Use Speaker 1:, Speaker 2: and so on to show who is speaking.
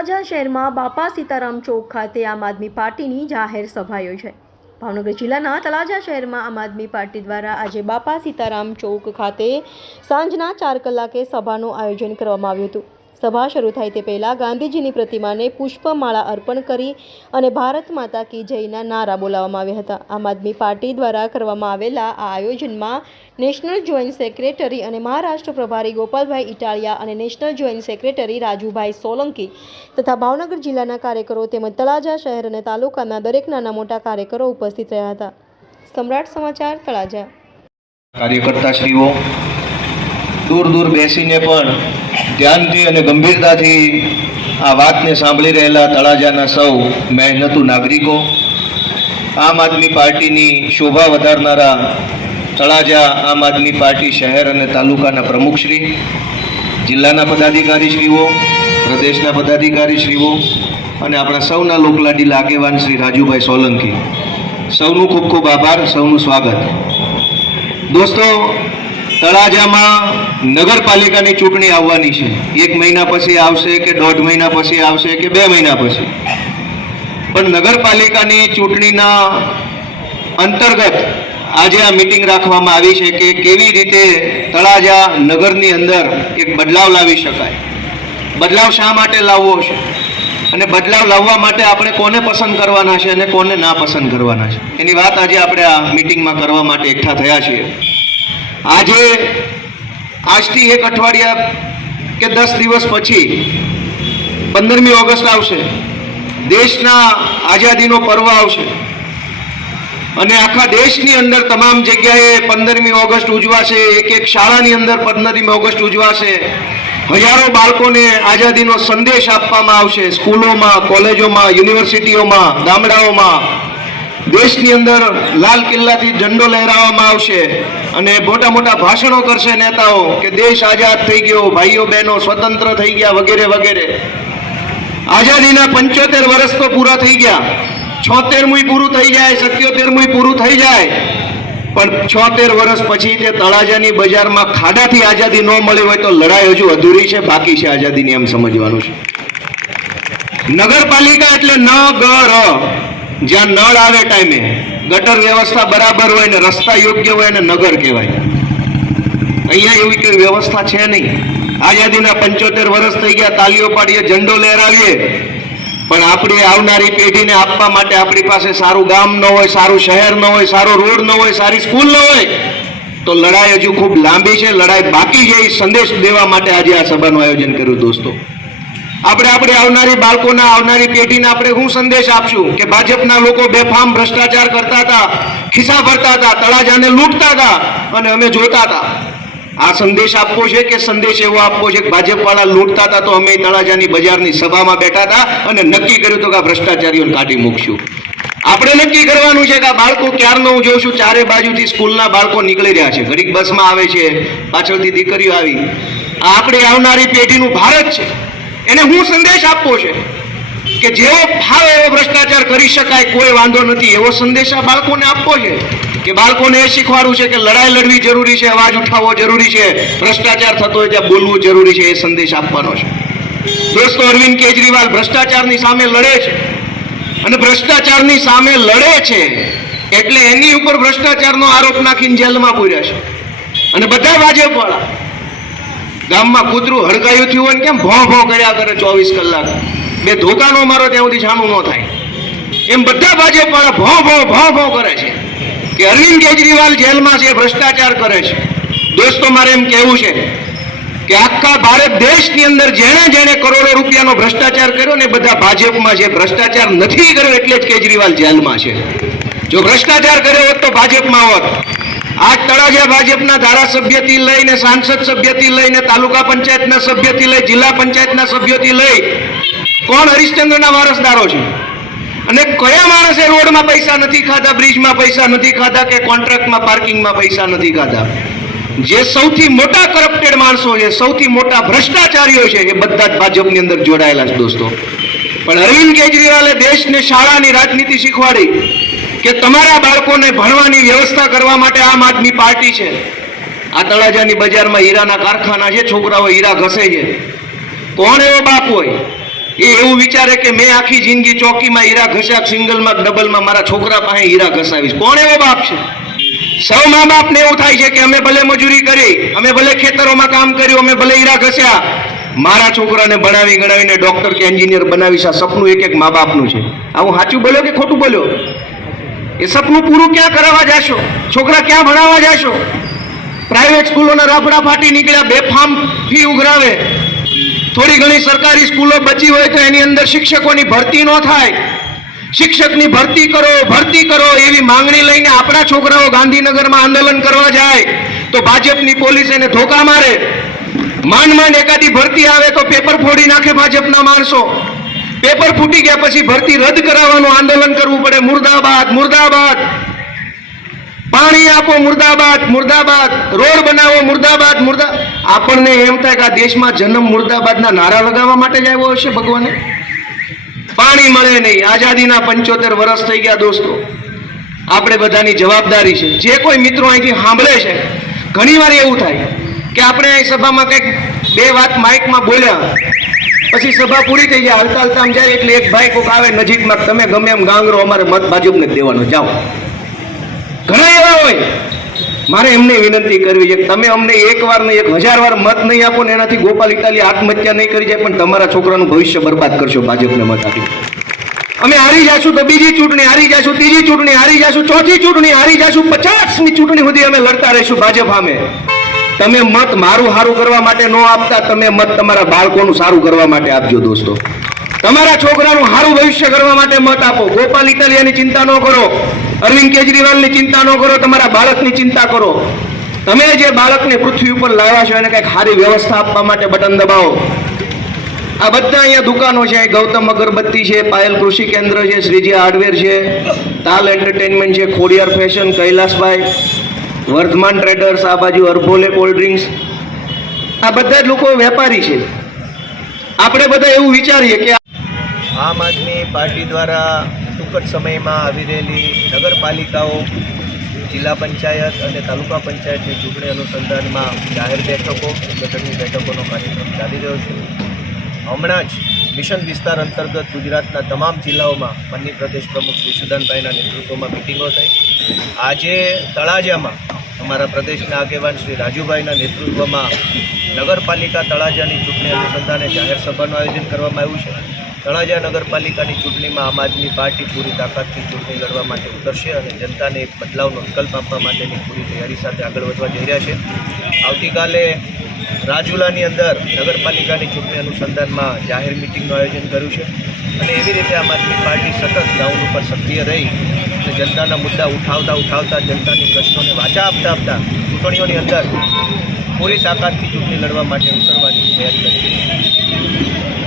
Speaker 1: તળાજા શહેરમાં બાપા સીતારામ ચોક ખાતે આમ આદમી પાર્ટીની જાહેર સભા યોજાઈ. ભાવનગર જિલ્લાના તળાજા શહેરમાં આમ આદમી પાર્ટી દ્વારા આજે બાપા સીતારામ ચોક ખાતે સાંજના ચાર કલાકે સભાનું આયોજન કરવામાં આવ્યું હતું. સભા શરૂ થાય તે પહેલાં ગાંધીજીની પ્રતિમાને પુષ્પમાળા અર્પણ કરી અને ભારત માતા કી જયના નારા બોલાવવામાં આવ્યા હતા. આમ આદમી પાર્ટી દ્વારા કરવામાં આવેલા આ આયોજનમાં નેશનલ જોઈન્ટ સેક્રેટરી અને મહારાષ્ટ્ર પ્રભારી ગોપાલભાઈ ઇટાલિયા અને national joint secretary Rajubhai Solanki તથા ભાવનગર જિલ્લાના કાર્યકરો તેમજ તળાજા શહેર અને તાલુકાના દરેક નાના મોટા કાર્યકરો ઉપસ્થિત રહ્યા હતા. સમ્રાટ સમાચાર તળાજા. કાર્યકર્તાશ્રીઓ દૂર દૂર બેસીને પણ ધ્યાનથી અને ગંભીરતાથી આ વાતને સાંભળી રહેલા તળાજાના સૌ મહેનતુ નાગરિકો, આમ આદમી પાર્ટીની શોભા વધારનારા તળાજા આમ આદમી પાર્ટી શહેર અને તાલુકાના પ્રમુખશ્રી, જિલ્લાના પદાધિકારીશ્રીઓ, પ્રદેશના પદાધિકારીશ્રીઓ અને આપણા સૌના લોકલાડીલા આગેવાન શ્રી રાજુભાઈ સોલંકી. સૌનું ખૂબ ખૂબ આભાર, સૌનું સ્વાગત. દોસ્તો તળાજામાં નગરપાલિકાની ચૂંટણી આવવાની છે. એક મહિના પછી આવશે કે દોઢ મહિના પછી આવશે કે બે મહિના પછી? પણ નગરપાલિકાની ચૂંટણીના અંતર્ગત આજે આ મિટિંગ રાખવામાં આવી છે કે કેવી રીતે તળાજા નગરની અંદર એક બદલાવ લાવી શકાય. બદલાવ શા માટે લાવવો છે? અને બદલાવ લાવવા માટે આપણે કોને પસંદ કરવાના છે અને કોને ના પસંદ કરવાના છે? એની વાત આજે આપણે આ મિટિંગમાં કરવા માટે એકઠા થયા છીએ. આજે આજથી એક અઠવાડિયા કે દસ દિવસ પછી પંદરમી ઓગસ્ટ આવશે. દેશના આઝાદીનો પર્વ આવશે. અને આખા દેશની અંદર તમામ જગ્યાએ પંદરમી ઓગસ્ટ ઉજવાશે, એક એક શાળાની અંદર પંદરમી ઓગસ્ટ ઉજવાશે. હજારો બાળકોને આઝાદીનો સંદેશ આપવામાં આવશે. સ્કૂલોમાં, કોલેજોમાં, યુનિવર્સિટીઓમાં, ગામડાઓમાં. દેશની અંદર લાલ કિલ્લાથી ઝંડો લહેરાવવામાં આવશે અને મોટા મોટા ભાષણો કરશે નેતાઓ કે દેશ આઝાદ થઈ ગયો, ભાઈઓ બહેનો સ્વતંત્ર થઈ ગયા વગેરે વગેરે. આઝાદીના પંચોતેર વર્ષ તો પૂરા થઈ ગયા. છોતેરમું પૂરું થઈ જાય સત્યોતેરમું પૂરું થઈ જાય. પણ છોતેર વર્ષ પછી તે તળાજાની બજારમાં ખાડાથી આઝાદી ન મળી હોય તો લડાઈ હજુ અધૂરી છે, બાકી છે આઝાદીની એમ સમજવાનું છે. નગરપાલિકા એટલે ન ગર જ્યાં નળ આવે ટાઈમે ગટર વ્યવસ્થા બરાબર હોય ને રસ્તા યોગ્ય હોય ને નગર કહેવાય. અહીંયા એવી કોઈ વ્યવસ્થા છે નહીં. આઝાદીના પંચોતેર વર્ષ થઈ ગયા, તાલીઓ પાડીએ, ઝંડો લહેરાવીએ. પણ આપણી આવનારી પેઢીને આપવા માટે આપણી પાસે સારું ગામ ન હોય, સારું શહેર ન હોય, સારો રોડ ન હોય, સારી સ્કૂલ ન હોય, તો લડાઈ હજુ ખૂબ લાંબી છે. લડાઈ બાકી છે. એ સંદેશ દેવા માટે આજે આ સભાનું આયોજન કર્યું, દોસ્તો. આપણે આપણે આવનારી બાળકોના, આવનારી પેઢીને આપણે શું સંદેશ આપશું કે ભાજપના લોકો બેફામ ભ્રષ્ટાચાર કરતા હતા, ખિસ્સા ભરતા હતા, તળાજાને લૂંટતા હતા અને અમે જોતા હતા. આ સંદેશ આપવો છે કે સંદેશ એવો આપવો છે કે ભાજપ વાળા લૂંટતા હતા તો અમે તળાજાની બજારની સભામાં બેઠા હતા અને નક્કી કર્યું હતું કે આ ભ્રષ્ટાચારીઓને કાઢી મૂકશું. આપણે નક્કી કરવાનું છે કે આ બાળકો ક્યારનો હું જોઉં છું? ચારે બાજુથી સ્કૂલના બાળકો નીકળી રહ્યા છે. ઘડીક બસમાં આવે છે. પાછળથી દીકરીઓ આવી. આ આપણી આવનારી પેઢીનું ભારત છે. એને હું સંદેશ આપવો છે કે જેવો ભાવ એવો ભ્રષ્ટાચાર કરી શકાય, કોઈ વાંધો નથી. એવો સંદેશ આ બાળકોને આપવો છે કે બાળકોને એ શીખવાડવું છે કે લડાઈ લડવી જરૂરી છે, અવાજ ઉઠાવવો જરૂરી છે, ભ્રષ્ટાચાર થતો હોય ત્યાં બોલવું જરૂરી છે, એ સંદેશ આપવાનો છે. દોસ્તો, અરવિંદ કેજરીવાલ ભ્રષ્ટાચારની સામે લડે છે અને ભ્રષ્ટાચારની સામે લડે છે એટલે એની ઉપર ભ્રષ્ટાચારનો આરોપ નાખીને જેલમાં પૂર્યા છે. અને બધા ભાજપ વાળા ગામમાં કૂતરું હડકાયું થયું હોય ને કેમ ભો ભો કર્યા કરે ચોવીસ કલાક? બે ધોકાનો મારો ત્યાં સુધી છાનું ન થાય. એમ બધા ભાજપ વાળા ભો ભો ભો ભોં કરે છે. કે અરવિંદ કેજરીવાલ જેલમાં છે, ભ્રષ્ટાચાર કરે છે. દોસ્તો, મારે એમ કહેવું છે કે આખા ભારત દેશની અંદર જેણે જેણે કરોડો રૂપિયાનો ભ્રષ્ટાચાર કર્યો ને બધા ભાજપમાં છે. ભ્રષ્ટાચાર નથી કર્યો એટલે જ કેજરીવાલ જેલમાં છે. જો ભ્રષ્ટાચાર કર્યો હોત તો ભાજપમાં હોત. આજ તળાજા ભાજપના ધારાસભ્યથી લઈને સાંસદ સભ્યથી લઈને તાલુકા પંચાયતના સભ્યથી લઈ જિલ્લા પંચાયતના સભ્યોથી લઈ કોણ હરિશ્ચંદ્રના વારસદારો છે? અને કયા માણસે રોડમાં પૈસા નથી ખાધા, બ્રિજમાં પૈસા નથી ખાધા કે કોન્ટ્રાક્ટમાં, પાર્કિંગમાં પૈસા નથી ખાધા? જે સૌથી મોટા કરપ્ટેડ માણસો છે, સૌથી મોટા ભ્રષ્ટાચારીઓ છે, એ બધા જ ભાજપની અંદર જોડાયેલા છે દોસ્તો. પણ અરવિંદ કેજરીવાલે દેશને શાળાની રાજનીતિ શીખવાડી કે તમારા બાળકોને ભણવાની વ્યવસ્થા કરવા માટે આમ આદમી પાર્ટી છે. આ તળાજાની બજારમાં હીરાના કારખાના છે, છોકરાઓ હીરા ઘસે છે. કોણ એવો બાપ હોય? એ એવું વિચારે કે મેં આખી જિંદગી ચોકીમાં હીરા ઘસ્યા, સિંગલમાં ડબલમાં મારા છોકરા પાસે હીરા ઘસાવીશ. કોણ એવો બાપ છે? સૌ મા બાપને એવું થાય છે કે અમે ભલે મજૂરી કરી, અમે ભલે ખેતરોમાં કામ કર્યું, અમે ભલે હીરા ઘસ્યા. મારા છોકરાને ભણાવી ગણાવીને ડોક્ટર કે એન્જિનિયર બનાવીશ, આ સપનું એક એક મા બાપનું છે. આવું સાચું બોલ્યો કે ખોટું બોલ્યો? એ સપનું પૂરું ક્યાં કરાવવા જાશો? છોકરા ક્યાં ભણાવવા જાશો? પ્રાઇવેટ સ્કૂલોના રાફડા ફાટી નીકળ્યા, બેફામ ફી ઉઘરાવે. થોડી ઘણી સરકારી સ્કૂલો બચી હોય તો એની અંદર શિક્ષકોની ભરતી ન થાય. શિક્ષકની ભરતી કરો ભરતી કરો એવી માંગણી લઈને આપણા છોકરાઓ ગાંધીનગરમાં આંદોલન કરવા જાય તો ભાજપની પોલીસ એને ધોકા મારે. માંડ માંડ એકાદી ભરતી આવે તો પેપર ફોડી નાખે ભાજપના માણસો. પેપર ફૂટી ગયા પછી ભરતી રદ કરાવવાનું આંદોલન કરવું પડે. મુર્દાબાદ મુર્દાબાદ. પાણી આપો મુર્દાબાદ મુર્દાબાદ. રોડ બનાવો મુર્દાબાદ, મુર્દા. આપણને એમ થાય કે આ દેશમાં જન્મ મુર્દાબાદના નારા લગાવવા માટે જ આવ્યો હશે ભગવાને? પાણી મળે નહીં. આઝાદીના પંચોતેર વર્ષ થઈ ગયા દોસ્તો. આપણે બધાની જવાબદારી છે. જે કોઈ મિત્રો અહીંથી સાંભળે છે, ઘણીવાર એવું થાય કે આપણે અહીં સભામાં કંઈક બે વાત માઇકમાં બોલ્યા. પછી સભા પૂરી થઈ જાય હલતા હલતા જાય, એટલે એક ભાઈ કોક આવે નજીકમાં, તમે ગમે એમ ગાંગરો અમારે મત ભાજપને દેવાનો, જાઓ. ઘણા એવા હોય. મારે એમને વિનંતી કરવી છે તમે અમને એક વાર નહીં, એક હજાર વાર મત નહીં આપો ને એનાથી ગોપાલ ઇટાલી આત્મહત્યા નહીં કરી જાય, પણ તમારા છોકરાનું ભવિષ્ય બરબાદ કરશો ભાજપને મત આપી. અમે હારી જાશું તો બીજી ચૂંટણી, હારી જાશું ત્રીજી ચૂંટણી, હારી જાશું ચોથી ચૂંટણી, હારી જાશું પચાસની ચૂંટણી સુધી અમે લડતા રહીશું ભાજપ સામે. તમે મત મારું સારું કરવા માટે ન આપતા, તમે મત તમારા બાળકોનું સારું કરવા માટે આપજો દોસ્તો. તમારા છોકરાનું સારું ભવિષ્ય કરવા માટે મત આપો. ગોપાલ ઇટાલિયાની ચિંતા ન કરો. અરવિંદ કેજરીવાલની ચિંતા ન કરો. તમારા બાળકની ચિંતા કરો. તમે જે બાળકને પૃથ્વી ઉપર લાવ્યા છો, એને કંઈક સારી વ્યવસ્થા આપવા માટે બટન દબાવો. આ બધા અહીંયા દુકાનો છે. ગૌતમ અગરબત્તી છે, પાયલ કૃષિ કેન્દ્ર છે, શ્રીજી હાર્ડવેર છે, તાલ એન્ટરટેનમેન્ટ છે, ખોડિયાર ફેશન કૈલાસભાઈ વર્ધમાન ટ્રેડર્સ આ બાજુ અરભોલે કોલ્ડ ડ્રિંક્સ આ બધા જ લોકો વેપારી છે. આપણે બધા એવું વિચારીએ કે આમ આદમી પાર્ટી દ્વારા ટૂંક જ સમયમાં આવી રહેલી નગરપાલિકાઓ, જિલ્લા પંચાયત અને તાલુકા પંચાયતની ચૂંટણી અનુસંધાનમાં જાહેર બેઠકો ગઠનની બેઠકોનો કાર્યક્રમ ચાલી રહ્યો છે. હમણાં જ મિશન વિસ્તાર અંતર્ગત ગુજરાતના તમામ જિલ્લાઓમાં માનનીય પ્રદેશ પ્રમુખ શ્રી સુદાનભાઈના નેતૃત્વમાં મિટિંગો થઈ. આજે તળાજામાં અમારા પ્રદેશના આગેવાન શ્રી રાજુભાઈના નેતૃત્વમાં નગરપાલિકા તળાજાની ચૂંટણી અનુસંધાને જાહેર સભાનું આયોજન કરવામાં આવ્યું છે. તળાજા નગરપાલિકાની ચૂંટણીમાં આમ આદમી પાર્ટી પૂરી તાકાતથી ચૂંટણી લડવા માટે ઉતરશે અને જનતાને એક બદલાવનો વિકલ્પ આપવા માટેની પૂરી તૈયારી સાથે આગળ વધવા જઈ રહ્યા છે. આવતીકાલે રાજુલાની અંદર નગરપાલિકાની ચૂંટણી અનુસંધાનમાં જાહેર મિટિંગનું આયોજન કર્યું છે. અને એવી રીતે આમ આદમી પાર્ટી સતત ગ્રાઉન્ડ ઉપર સક્રિય રહી અને જનતાના મુદ્દા ઉઠાવતા ઉઠાવતા જનતાની પ્રશ્નોને વાચા આપતા આપતા ચૂંટણીઓની અંદર પૂરી તાકાતથી ચૂંટણી લડવા માટે ઉતરવાની તૈયારી કરી